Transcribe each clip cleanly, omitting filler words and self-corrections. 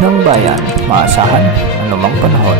ng bayan, maasahan anumang panahon.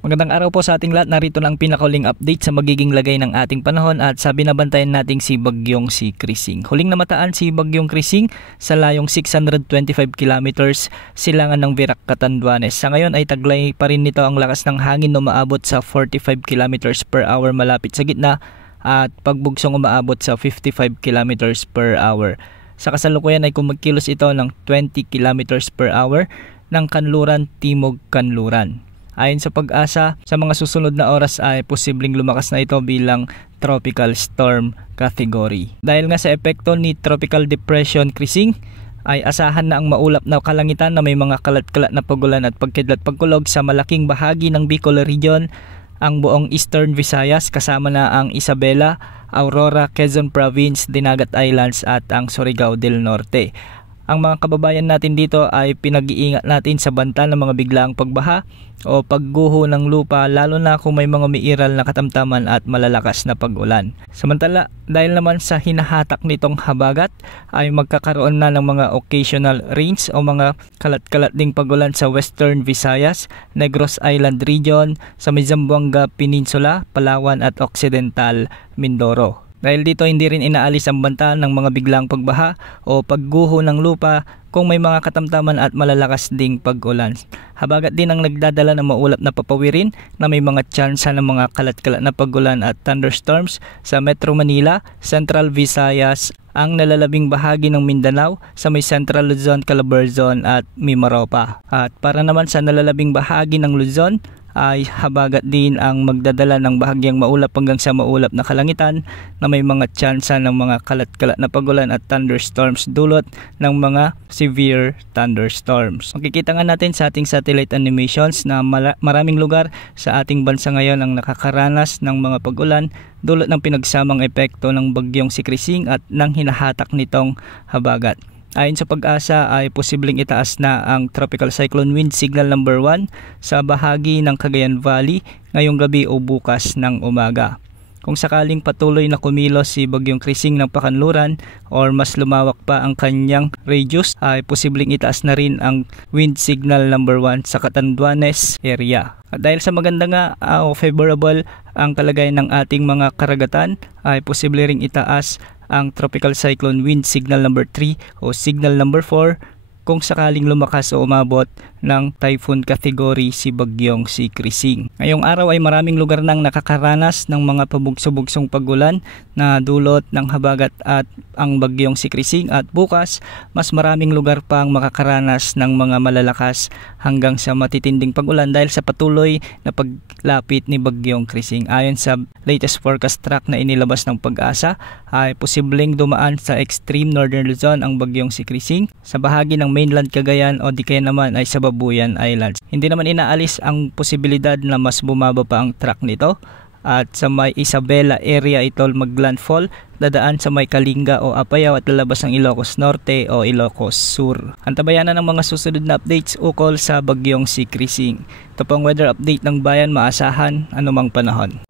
Magandang araw po sa ating lahat. Narito na ang pinakauling update sa magiging lagay ng ating panahon at sa binabantayan nating si Bagyong si Krising. Huling namataan si Bagyong Krising sa layong 625 kilometers silangan ng Virac, Catanduanes. Sa ngayon ay taglay pa rin nito ang lakas ng hangin na umaabot sa 45 kilometers per hour malapit sa gitna at pagbugsong umaabot sa 55 kilometers per hour. Sa kasalukuyan ay kumagkilos ito ng 20 kilometers per hour ng kanluran timog kanluran. Ayon sa Pag-asa, sa mga susunod na oras ay posibleng lumakas na ito bilang tropical storm category. Dahil nga sa epekto ni Tropical Depression Krising, ay asahan na ang maulap na kalangitan na may mga kalat-kalat na pagulan at pagkidlat-pagkulog sa malaking bahagi ng Bicol Region, ang buong Eastern Visayas kasama na ang Isabela, Aurora, Quezon Province, Dinagat Islands at ang Surigao del Norte. Ang mga kababayan natin dito ay pinag-iingat natin sa banta ng mga biglaang pagbaha o pagguho ng lupa, lalo na kung may mga umiiral na katamtaman at malalakas na pag-ulan. Samantala, dahil naman sa hinahatak nitong habagat ay magkakaroon na ng mga occasional rains o mga kalat-kalat ding pag-ulan sa Western Visayas, Negros Island Region, sa Zamboanga Peninsula, Palawan at Occidental Mindoro. Dahil dito hindi rin inaalis ang banta ng mga biglang pagbaha o pagguho ng lupa kung may mga katamtaman at malalakas ding pag-ulan. Habagat din ang nagdadala ng maulap na papawirin na may mga tsansa ng mga kalat-kalat na pag-ulan at thunderstorms sa Metro Manila, Central Visayas, ang nalalabing bahagi ng Mindanao, sa may Central Luzon, Calabarzon at Mimaropa. At para naman sa nalalabing bahagi ng Luzon, ay habagat din ang magdadala ng bahagyang maulap hanggang sa maulap na kalangitan na may mga tsansa ng mga kalat-kalat na pagulan at thunderstorms dulot ng mga severe thunderstorms. Makikita nga natin sa ating satellite animations na maraming lugar sa ating bansa ngayon ang nakakaranas ng mga pagulan dulot ng pinagsamang epekto ng Bagyong si Krising at ng hinahatak nitong habagat. Ayon sa Pag-asa ay posibleng itaas na ang Tropical Cyclone Wind Signal number 1 sa bahagi ng Cagayan Valley ngayong gabi o bukas ng umaga. Kung sakaling patuloy na kumilos si Bagyong Krising ng pakanluran or mas lumawak pa ang kanyang radius ay posibleng itaas na rin ang Wind Signal number 1 sa Catanduanes area. At dahil sa maganda nga o favorable ang kalagayan ng ating mga karagatan ay posible ring itaas ang Tropical Cyclone Wind Signal number 3 o Signal number 4 kung sakaling lumakas o umabot ng typhoon category si Bagyong si Krising. Ngayong araw ay maraming lugar nang nakakaranas ng mga pabugso-bugsong pagulan na dulot ng habagat at ang Bagyong si Krising, at bukas mas maraming lugar pang makakaranas ng mga malalakas hanggang sa matitinding pagulan dahil sa patuloy na paglapit ni Bagyong Krising. Ayon sa latest forecast track na inilabas ng Pag-asa ay posibleng dumaan sa extreme northern Luzon ang Bagyong si Krising sa bahagi ng mainland Cagayan o di kaya naman ay sa Babuyan Islands. Hindi naman inaalis ang posibilidad na mas bumaba pa ang track nito at sa may Isabela area ito maglandfall, dadaan sa may Kalinga o Apayao at lalabas ng Ilocos Norte o Ilocos Sur. Antabayan na ng mga susunod na updates ukol sa Bagyong si Krising. Ito pong weather update ng bayan, maasahan anumang panahon.